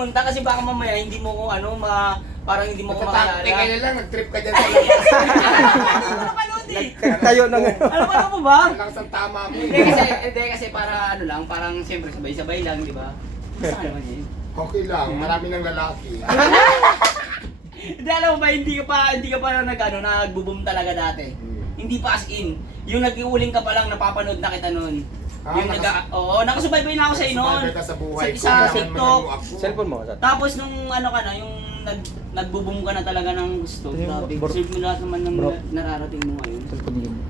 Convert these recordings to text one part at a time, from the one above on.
pumunta kasi baka mamaya hindi mo ko ano, parang hindi mo ko Teka makilala. na lang, nag-trip ka dyan sa labas. Hindi ko napanood eh. Tayo na nga. Alam mo ba? Ang lakas ng tama mo. Hindi kasi para ano lang, parang siyempre sabay-sabay lang, di ba? Saan naman yun? Okay lang, marami ng lalaki. Hindi, alam mo ba, hindi ka pa nagbo-boom talaga dati. Hindi pa as in. Yung nag-iuling ka pa lang, napapanood na kita nun. Yung nakasubaybay na ako sa noon. Nakasubaybay ka sa buhay ko. Sa Kailangan TikTok. mo ako. Cellphone mo, Sat. Tapos nung ano ka na, yung nagbo-boom ka na talaga ng gusto. Grabe. Serve mo lahat naman ng nararating mo ngayon.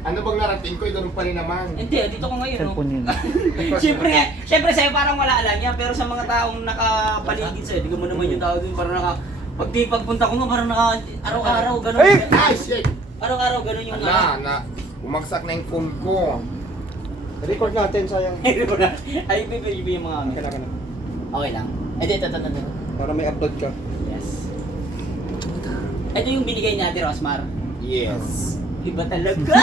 Ano bang narating ko? Ganun pa rin naman. Hindi, dito ko ngayon. No? Siyempre sa'yo parang wala lang yan. Pero sa mga taong nakapaligid sa'yo, di ka mo naman yung tao dun parang pagpunta ko nga parang araw-araw, gano'n. Ay, shit! Araw-araw, gano'n yung Umagsak na yung phone ko. Record natin, sayang. Ay, bibigyan yung mga amin. Kailangan na. Okay lang. Ito. Para may upload ka. Yes. Ito yung binigay ni Ate Rosmar. Yes. Iba talaga!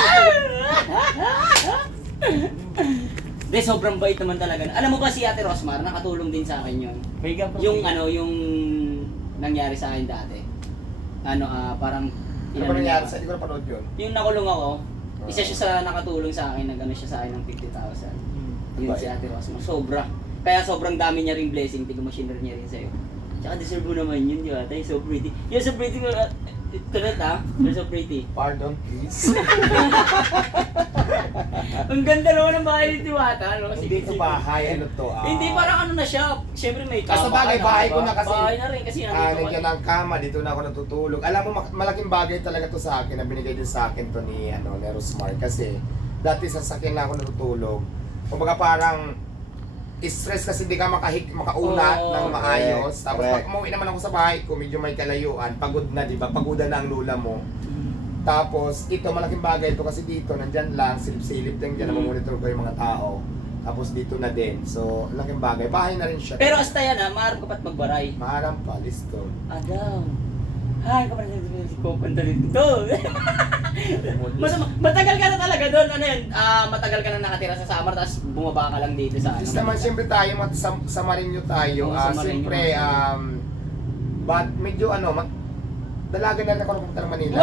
De, sobrang bait naman talaga. Alam mo ba si Ate Rosmar, nakatulong din sa akin yun. Yung yung nangyari sa akin dati. Parang... Ano ba nangyari sa? Hindi ko napanood yun. Yung nakulong ako, isa siya sa nakatulong sa akin, nag-ano siya sa akin ng 50,000. Yun si Ate Rosmar. Sobra. Kaya sobrang dami niya ring blessing, tigo mo shinare niya rin sa'yo. Tsaka deserve mo naman yun, di ba? Tayo so pretty. You're so pretty. Tulad you're so pretty. Pardon, please. Ang ganda naman ng bahay ni Diwata, no? Hindi ito bahay, ano to? Hindi, parang ano na siya. Siyempre may Kaso bagay, bahay ko na kasi. Bahay na rin kasi nandito Nandiyan ang kama, dito na ako natutulog. Alam mo, malaking bagay talaga to sa akin na binigay din sa akin to ni Rosmar. Kasi dati sa sakin na ako natutulog. Kumbaga parang stress kasi hindi ka makaunat ng maayos. Tapos pag umuwi naman ako sa bahay ko, medyo may kalayuan, pagod na, di ba? Pagoda na ang lula mo. Tapos ito, malaking bagay ito kasi dito, nandyan lang, silip-silip lang dyan, namamonitor ko yung mga tao. Tapos dito na din. So, malaking bagay. Bahay na rin siya. Pero hasta yan maharap ka pa't magbaray. Maharap pa, listo. Adam. Hi, kapatid si Kokon dito. Matagal ka na talaga doon. Ano yun? Matagal ka na nakatira sa Samar, tapos bumaba ka lang dito sa Just naman, siyempre tayo, sa Marinyo tayo. Oo, sa Marinyo. Siyempre, but medyo dalaga na ako napunta ng Manila.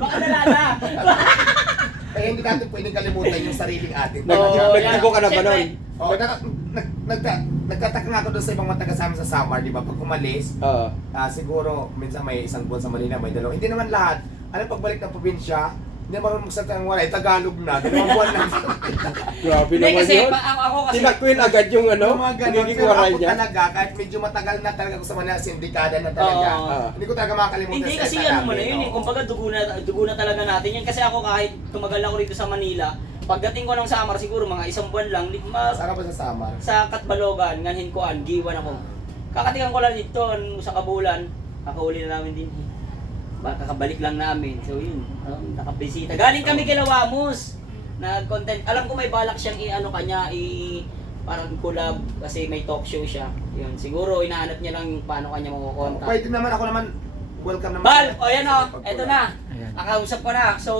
Baka nalala. Kaya hindi natin pwedeng kalimutan yung sariling atin. Nagtubo ka na ba nun? Oo, nagtataka nga ako doon sa ibang mga taga sa amin sa Samar, di ba? Pag umalis, Oo. siguro minsan may isang buwan sa Manila, may dalawa. Hindi naman lahat. Ano pagbalik ng probinsya, hindi naman magsalita ng wala, Tagalog na, 2 buwan na. Grabe Hindi naman kasi, yun. ako kasi, Tinakwil agad yung Yung mga ganun, pagiging pero waray ako niya. talaga, kahit medyo matagal na talaga ako sa Manila, sindikada na talaga. Oo. Hindi ko talaga makakalimutan hindi sa kasi eta ano mo na namin, yun eh. oo. Kumbaga dugo na talaga natin yan. Kasi ako kahit tumagal ako rito sa Manila, pagdating ko ng Samar siguro mga 1 buwan lang, Saan ka ba sa Samar? sa Katbalogan, nganhin ko giwan ako. Kakatikan ko lang dito sa Kabulan, kakauli na namin din. Kakabalik lang namin. So yun, nakabisita. Galing kami kay Lawamos. Nag-content. Alam ko may balak siyang parang collab kasi may talk show siya. Yun, siguro inahanap niya lang paano kanya makukontak. Pwede naman ako naman, welcome naman. Bal, o yan o, eto na. Nakausap ko na. So,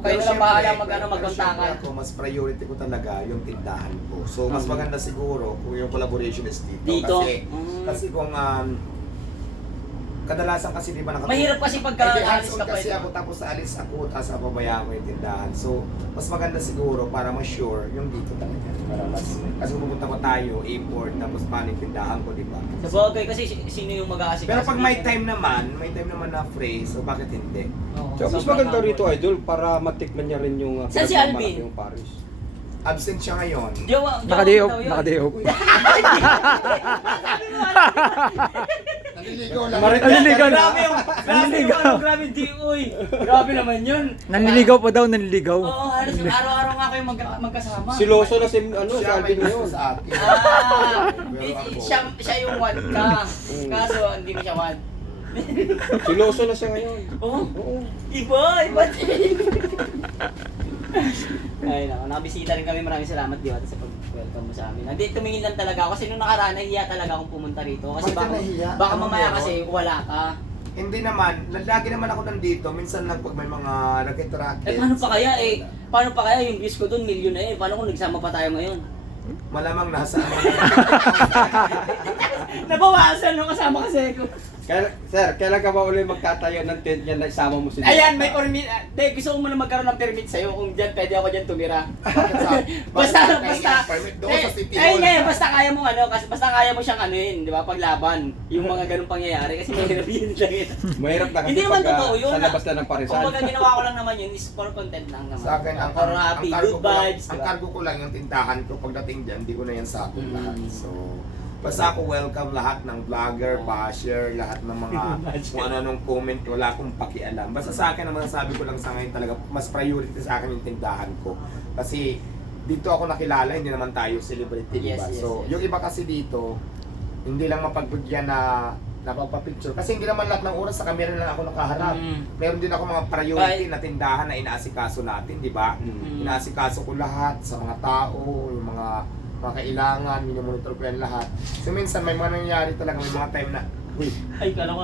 kayo na lang bahala magkontakan. Ako, mas priority ko talaga yung tindahan ko. So, mas maganda siguro kung yung collaboration is dito. Dito? Kasi kung kadalasan kasi di ba nakatulog. Mahirap kasi pagka alis ka pa kasi ito. ako tapos alis ako tapos pabayaan ko yung tindahan. So, mas maganda siguro para ma-sure yung dito talaga. Para mas, kasi kung pupunta ko tayo, import, tapos paano yung tindahan ko, di ba? Sa bagay kasi sino yung mag-aasikaso. Pero pag may time naman na free, so bakit hindi? Oo, So, mas sobrang maganda hapon. rito, idol, para matikman niya rin yung Saan si pinagmamalaki Alvin? yung Paris. Absent siya ngayon. Nakadiyok, nakadiyok. Naliligaw lang. Naliligaw na. Grabe yung DOy. Grabe naman yun. Nanliligaw pa daw, nanliligaw. Oo, halos araw-araw nga kayo magkasama. Siloso na si Siya may Alvin gusto ngayon. sa akin. Siya yung one ka. Kaso hindi mo siya one. Siloso na siya ngayon. Oo. Oo. Iba. Ay nako, nakabisita rin kami. Maraming salamat Diwata sa pag-welcome mo sa amin. Hindi, tumingin lang talaga ako kasi nung nakaraan, nahiya talaga akong pumunta rito. Kasi Bakit ka nahiya? baka Ano mamaya meron? kasi wala ka. Hindi naman, lagi naman ako nandito. Minsan lang pag may mga racket-racket. Paano pa kaya yung views ko doon, milyon na eh. Paano kung nagsama pa tayo ngayon? Malamang nasa ano. Nabawasan nung kasama kasi ako. Sir, kailan ka ba uli magtatayo ng tent yan na isama mo si Ayan, may permit. Gusto ko muna magkaroon ng permit sa'yo kung dyan pwede ako dyan tumira. Basta. Doon sa City Ay, Hall. hindi, basta kaya mo basta kaya mo siyang anuin, di ba, paglaban. Yung mga ganung pangyayari kasi mahirap yun lang yun. Mahirap na kasi Hindi naman pagka totoo yun. sa labas na ng parisan. Kumbaga ginawa ko lang naman yun is for content lang naman. Sa akin, for happy, good vibes. ang diba? cargo ko lang yung tindahan ko. Pagdating dyan, hindi ko na yan sa akin Mm. lahat. So, basta ako welcome lahat ng vlogger, basher, lahat ng mga kung ano-anong comment, wala akong pakialam. Basta sa akin, ang masasabi ko lang sa ngayon talaga, mas priority sa akin yung tindahan ko. Kasi dito ako nakilala, hindi naman tayo celebrity, Yes, diba? yes, So, yes. yung iba kasi dito, hindi lang mapagbigyan na napapapicture. Kasi hindi naman lahat ng oras sa camera lang ako nakaharap. Mm. Meron din ako mga priority na tindahan na inaasikaso natin, di ba? Mm. Inaasikaso ko lahat sa mga tao, yung mga kailangan, minomonitor ko yan lahat. So minsan may mga nangyayari talaga, may mga time na, uy, Ay, kala ko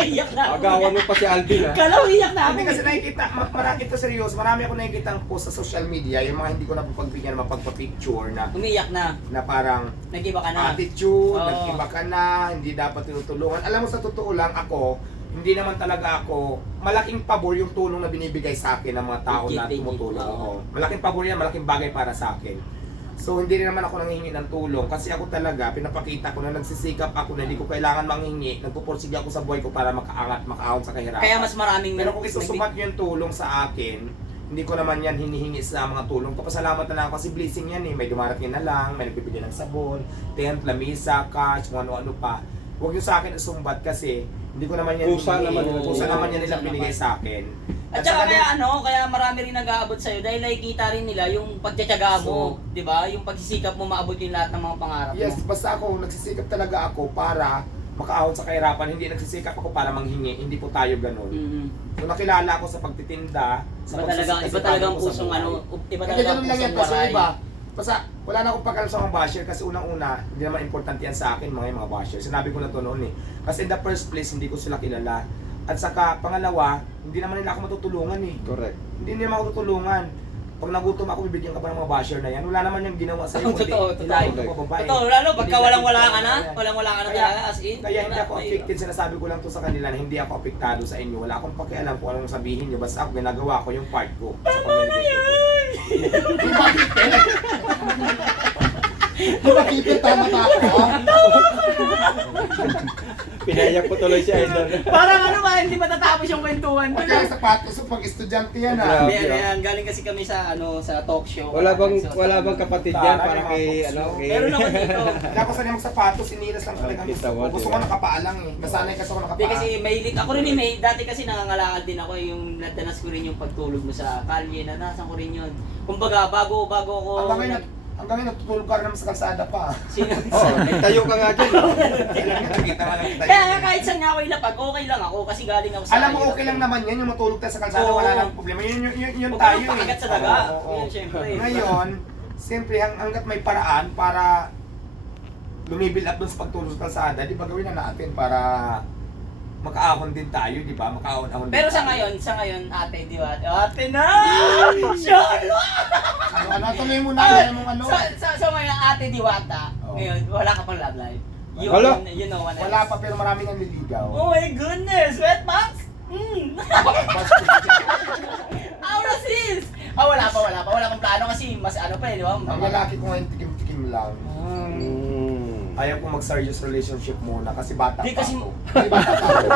iyak na ako. Agawan mo pa si Alvin ha. Kala ko iyak na ako. hindi kasi nakikita, marami ito seryoso, marami ako nakikita ang post sa social media, yung mga hindi ko napapagbigyan, mapagpa-picture na Umiiyak na. parang Nag-iba ka na. attitude, Oo. nag-iba ka na, hindi dapat tinutulungan. Alam mo sa totoo lang ako, hindi naman talaga ako, malaking pabor yung tulong na binibigay sa akin ng mga tao na Thank you. tumutulong. Oo. Oo. Malaking pabor yan, malaking bagay para sa akin. So hindi rin naman ako nanghihingi ng tulong kasi ako talaga, pinapakita ko na nagsisikap ako na hindi ko kailangan manghingi, nagpupursige ako sa buhay ko para makaangat, makaahon sa kahirapan. Kaya mas maraming Pero kung isusumat yung tulong sa akin, hindi ko naman yan hinihingi sa mga tulong. Papasalamat na lang ako kasi blessing yan eh. May dumarating na lang, may nagbibigay ng sabon, tent, lamisa, cash, kung ano-ano pa. Huwag nyo sa akin isumbat kasi hindi ko naman yan Kusa naman nila. Kusa naman yan Kusa nilang binigay naman. sa akin. At saka kaya marami rin nag-aabot sa'yo dahil nakikita rin nila yung pagtsatsaga mo, So, di ba? Yung pagsisikap mo maabot yung lahat ng mga pangarap Yes, mo. basta ako, nagsisikap talaga ako para makaahon sa kahirapan. Hindi nagsisikap ako para manghingi. Hindi po tayo ganun. Mm. So nakilala ako sa pagtitinda, sa Iba talagang ko sa pusong buhay. iba Hindi talagang ganun lang yan pusong kasi waray. iba. Basta wala na akong pakalam sa mga basher kasi unang-una, hindi naman importante yan sa akin mga basher. Sinabi ko na to noon eh. Kasi in the first place, hindi ko sila kilala. At saka pangalawa, hindi naman nila ako matutulungan eh. Correct. Hindi nila ako tutulungan. Pag nagutom ako, bibigyan ka pa ng mga basher na yan. Wala naman yung ginawa sa'yo. Oh, totoo, kundi totoo. hilahin ka pa babae. Totoo, lalo pagka Hindi walang-wala ka na, Kaya- walang-wala ka na Kaya- talaga, as in. Kaya hindi ako wala- affected, sinasabi ko lang to sa kanila na hindi ako apektado sa inyo. Wala akong pakialam kung anong sabihin nyo. Basta ako ginagawa ko yung part ko. Tama na yan! Di ba Kipil, tama ka ako? Pinayak ko tuloy si Idol. Parang ano ba, hindi matatapos yung kwentuhan ko. Huwag kang sapatos so pag estudyante yan ah. Grabe. Hindi, yan, galing kasi kami sa sa talk show. Wala bang So, kapatid yan para kay kay Meron ako dito. Hindi ako sanay magsapatos, sinilas lang talaga. Kita mo, Gusto diba? ko nakapaalang eh. Nasanay kasi ako Hindi nakapaalang. kasi mahilig ako rin dati kasi nangangalakal din ako yung nadanas ko rin yung pagtulog mo sa kalye, nanasan ko rin yun. Kumbaga bago ako Hanggang ngayon natutulog ka rin naman sa kalsada pa. sino Oh, tayo ka nga dyan. Kailan nga nakita nga lang tayo. Kaya nga kahit saan nga ako ilapag, okay lang ako kasi galing ako sa Alam mo, okay lang naman yan, yung matulog tayo sa kalsada, Oo. wala nang problema. Yun Huwag tayo ka nang pakagat sa daga. Oo. Yun, syempre. Ngayon, siyempre, hanggat may paraan para lumibil up dun sa pagtulog sa kalsada, di ba gawin na natin para makaahon din tayo, di ba? Makaahon-ahon din Pero sa tayo. ngayon, ate, di ba? Ate na! Sure! Ano, tuloy mo na, alam mo ano? So ngayon, ate Diwata, Oo. ngayon, wala ka pang love life. Wala. You know what Wala pa, pero maraming ang niligaw. Oh my goodness! Sweatbox? Aura sis! Wala pa. Wala pang plano kasi mas ano pa eh, di ba? Ang lalaki ko ngayon, tikim-tikim lang. Ayaw ko mag-serious relationship muna kasi bata Di, pa kasi- ako. Hindi, bata pa ako.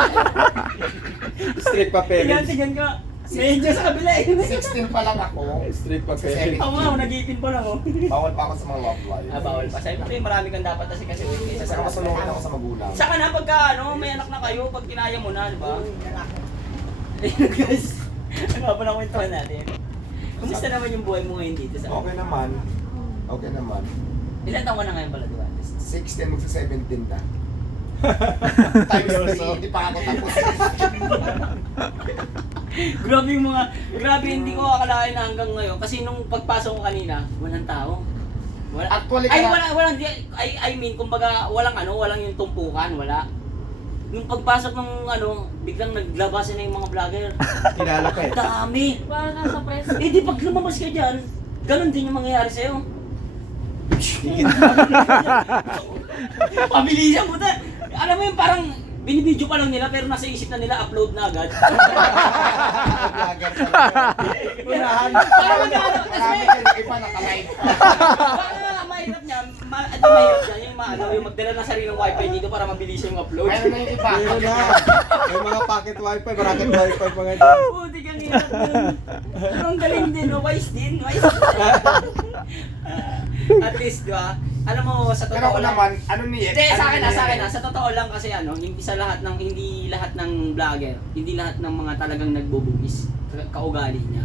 Street papeles. Tingnan ka. Medyo sa kabila eh. 16 pa lang ako. Street Sa papeles. 17. Ako nga, nag-iipin pa lang oh. Bawal pa ako sa mga love life. Bawal pa. Sabi ko, marami kang dapat kasi Kasi saka masunod ako sa magulang. Saka na pagka may anak na kayo, pag kinaya mo na, di ba? Ayun guys, ano pa lang kwentuhan natin. Kumusta naman yung buhay mo ngayon dito sa... Okay naman. Okay naman. Ilan taon ka na ngayon pala, di ba? 16 magsa 17 na. Times 3, hindi pa ako tapos. Grabe hindi ko akalain na hanggang ngayon. Kasi nung pagpasok ko kanina, walang tao. Actually, Ay, kaya- walang, I mean, kumbaga, walang yung tumpukan, wala. Nung pagpasok ng biglang naglabasan na yung mga vlogger. Kilala ka eh. Ang dami! Parang nasa press. Eh di pag lumabas ka dyan, ganun din yung mangyayari sa'yo. Pabilisan mo ta. Alam mo yung parang binibidyo pa lang nila pero nasa isip na nila upload na agad. Vlogger talaga. Unahan. Parang mag-ano. Marami kayo iba nakalive. Parang mahirap niya. Mahirap niya yung magdala ng sariling wifi dito para mabilis yung upload. Mayroon na yung iba. Meron na. May mga pocket wifi, bracket wifi pa nga dyan. Puti kang hirap nun. Pero ang galing din, no? Wise din. At least, di ba? Alam mo, sa Pero totoo ako lang. naman, ano niya? Hindi, sa akin na. Sa totoo lang kasi hindi lahat ng vlogger, hindi lahat ng mga talagang nagbubugis kaugali niya.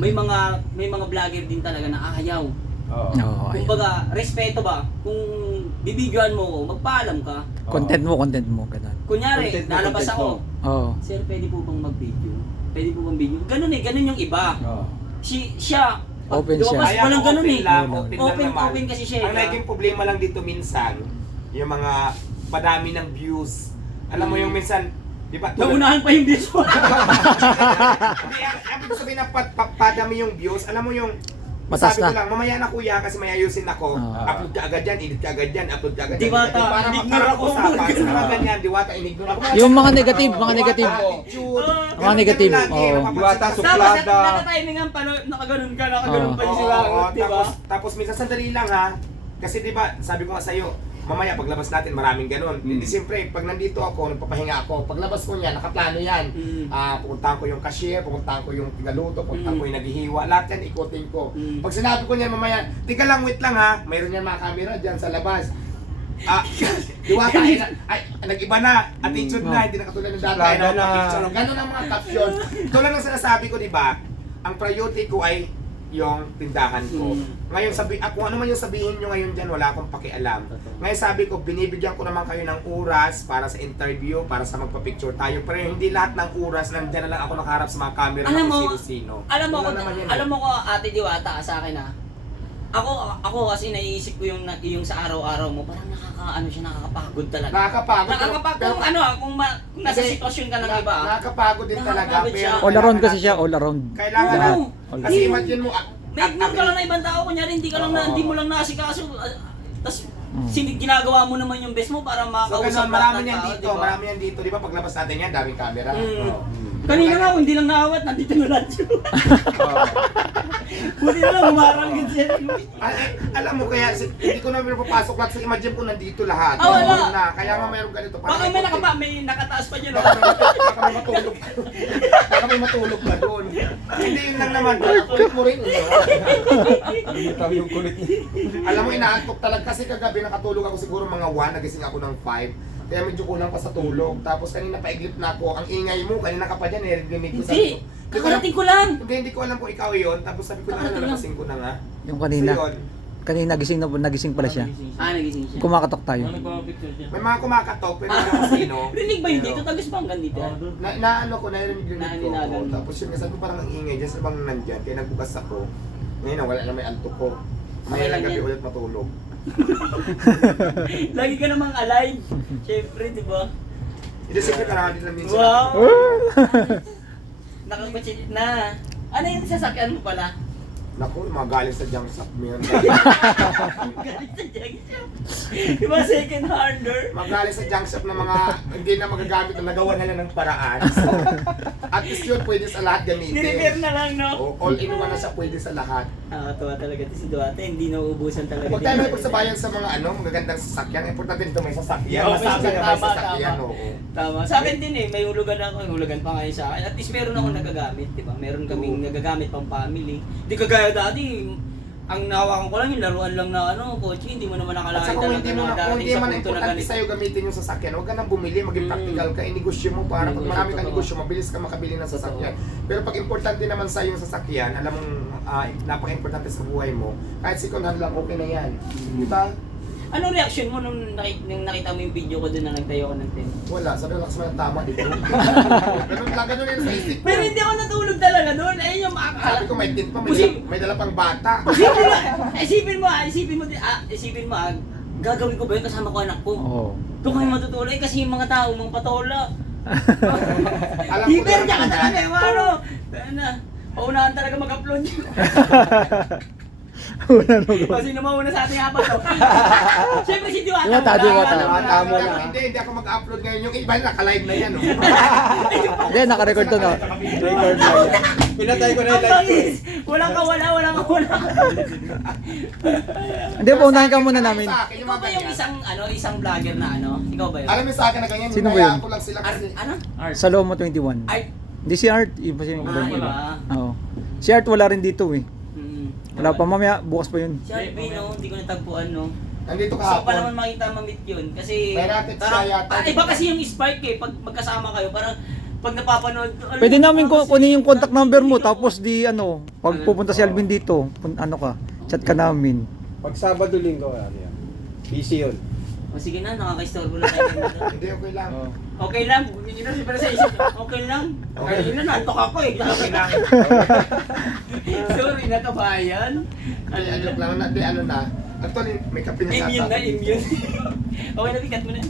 May mga vlogger din talaga na ayaw. Oo. Oo, ayun. Kumbaga, respeto ba? Kung bibidyoan mo ko, magpaalam ka. Content mo, ganun. Kunyari, Content mo, lalabas content ako. Oo. Sir, pwede po bang mag-video? Pwede po bang video? Ganun yung iba. Oo. Siya, Open siya. lumabas, walang ganun eh. Open Open kasi siya. Ang naging problema lang dito minsan, yung mga madami ng views. Alam mo yung minsan, di ba? Naunahan pa yung views mo. Hindi, ang ibig sabihin na padami yung views, alam mo yung Mataas sabi ko na. lang, mamaya na kuya kasi may ayusin ako. Ah. Upload ka agad yan, edit ka agad yan, upload ka agad yan. Diwata, Para ignore ako. usapan, sa mga ganyan, diwata, ignore ako. Yung mga negative, mga negative. Attitude. Mga negative, Ganun lagi, oo. napapansin Diwata, ko. Tapos Suplada. nakatimingan pa, nakaganon ka, nakaganon pa yung Oo, silangot, di ba? Tapos minsan sandali lang ha. Kasi di ba, sabi ko nga sa'yo, mamaya paglabas natin maraming ganun. Hindi siyempre, pag nandito ako, nagpapahinga ako, paglabas ko niyan, nakaplano yan. Mm. Pupuntahan ko yung cashier, pupuntahan ko yung tigaluto, pupuntahan ko yung naghihiwa, lahat yan ikutin ko. Mm. Pag sinabi ko niyan mamaya, tiga lang, wait lang ha, mayroon yan mga camera dyan sa labas. Diwata, ay, nag-iba na, attitude na, hindi na katulad ng dati, Suplada na, na. picture. Ganun ang mga caption. Tulad ng sinasabi ko, di ba, ang priority ko ay yung tindahan ko. Ngayon kung ano man yung sabihin nyo ngayon dyan, wala akong pakialam. Ngayon sabi ko, binibigyan ko naman kayo ng oras para sa interview, para sa magpa-picture tayo. Pero hindi lahat ng oras, nandyan na lang ako nakaharap sa mga camera Alam ng mo, sino-sino. Alam mo Wala naman yan, alam mo ko Ate Diwata sa akin ah. Ako kasi naiisip ko yung sa araw-araw mo, parang nakakapagod talaga. Nakakapagod. Nakakapagod kung nasa Hindi, sitwasyon ka ng iba. Nakakapagod din talaga. Nakakapagod siya. Pero All around kasi siya, all around. Kailangan Oo. na. Kasi imagine mo, May ignore ka lang na ibang tao, kunyari hindi ka lang hindi mo lang naasikaso. Tapos ginagawa mo naman yung best mo para So makausap ganun, marami lahat ng yan tao, dito, di ba? marami yan dito. Di ba paglabas natin yan, daming camera. Oo. Kanina nga, kung hindi lang naawat, nandito na lahat yun. Buti na lang, humarang yun siya. Alam mo kaya, hindi ko na papasok lahat. So imagine ko nandito lahat. Ah, wala. Ganun na. Kaya nga mayroon ganito. Baka may nakataas pa dyan. Baka may matulog. Baka may matulog pa doon. Hindi yun lang naman. Kulit mo rin. Bitaw yung kulit niya. Alam mo, inaantok talaga. Kasi kagabi nakatulog ako siguro mga 1. Nagising ako ng 5. Kaya medyo kulang pa sa tulog. Tapos kanina paiglip na ako. Ang ingay mo, kanina ka pa dyan, narinig ko sa Hindi, kakarating ko lang. Hindi ko alam kung ikaw yun. Tapos sabi ko na, Kakarating lang. nalabasin ko na nga. Yung kanina. So yun, Kanina nagising pala siya. Nagising siya. Kumakatok tayo. may mga kumakatok, pero hindi ako sino. Rinig ba yun Pero- dito? Tagas banggan dito. Naano ko, narinig ko. Naaninagan. Tapos yun, sabi ko parang ang ingay dyan sa bang nandyan. Kaya nagbukas ako. Ngayon, wala na may antok ko. Okay May lang gabi yan. ulit matulog. Lagi ka namang alive. Siyempre, di ba? Hindi, sige ka lang din lang minsan. Wow! Nakakutsit na. Ano yung sasakyan mo pala? Naku, magaling sa junk shop mo yan. Galit sa junk shop. Di ba second hander? Magaling sa junk shop na mga hindi na magagamit na nagawa nila ng paraan. So, at least yun pwede sa lahat Nirepair gamitin. na lang, no? O, all in one na siya pwede sa lahat. Nakakatuwa talaga ito si Duarte. Hindi nauubusan talaga. Huwag tayo may pagsabayan sa mga magagandang sasakyan. Importante dito may sasakyan. Oo, Masabi na may tama, sasakyan. tama. Oo. Tama. Sa akin din eh, may hulugan ako. Hulugan pa ngayon sa akin. At least meron ako nagagamit, di ba? Meron kaming nagagamit pang family. Di kagaya dati, ang nahawakan ko lang yung laruan lang na kotse. Hindi mo naman At nakalain saka kung hindi mo na, kung darating hindi sa man punto na importante ganito. sa'yo gamitin yung sasakyan, huwag ka nang bumili, maging practical ka, inegosyo mo para pag Negosyo, marami kang totoo. negosyo, mabilis ka makabili ng sasakyan. Pero pag importante naman sa'yo yung sasakyan, alam mong napaka-importante sa buhay mo, kahit second hand lang, okay na yan. Di ba? Anong reaction mo nung nakita mo yung video ko doon na nagtayo ko ng tent? Wala, sabi ko, lakas mo ng tama dito. ganun yun sa isip ko. Pero hindi ako natulog talaga doon. Ayun yung Sabi ko, may tint pa, may dala pang bata. Isipin mo, gagawin ko ba yun kasama ko anak ko? Oo. Doon kami matutulog kasi yung mga tao, mga patola. Alam ko Hiper na- ka talaga, yung paunahan talaga mag-upload yun. Wala no go. O, sino mauna sa ating apat to? Siyempre si Diwata. Diwata, Diwata. Tama na. Hindi ako mag-upload ngayon. Yung iba naka-live na yan. Oh. Hindi, naka-record to na. Record na yan. Pinatay ko na yung Ang live ko. bangis! Walang kawala. Hindi, paunahin ka muna namin. Ikaw ba yung isang vlogger na ano? Ikaw ba yun? Alam mo sa akin na ganyan, Sino ba hinayaan yun? ko lang sila kasi. Ano? Salomo 21. Art. Hindi si Art, iba siya yung Ah, iba. iba. Oo. Si Art wala rin dito eh. Wala pa, mamaya, bukas pa yun. Si Art, no? Hindi ko natagpuan, no? Nandito Gusto ko pa kahapon. naman makita mamit yun. Kasi, May racket siya yata. iba kasi yung spark eh. Pag magkasama kayo, parang pag napapanood. alam Pwede mo, namin parang kunin yung kasi- contact number mo, tapos di ano, pag pupunta si Alvin dito, ano ka, chat ka namin. Pag Sabado, Linggo, ano yan. Busy yun. O sige na, nakaka-istorbo na tayo. Hindi, okay lang. Oh. Okay lang, yun na para sa isip. Okay lang. Okay na, nantok ako eh. Okay lang. Sorry na kabayan. Joke lang na, ano na. Actually, may kape na Immune na, yata. immune. Okay na, bigat mo na.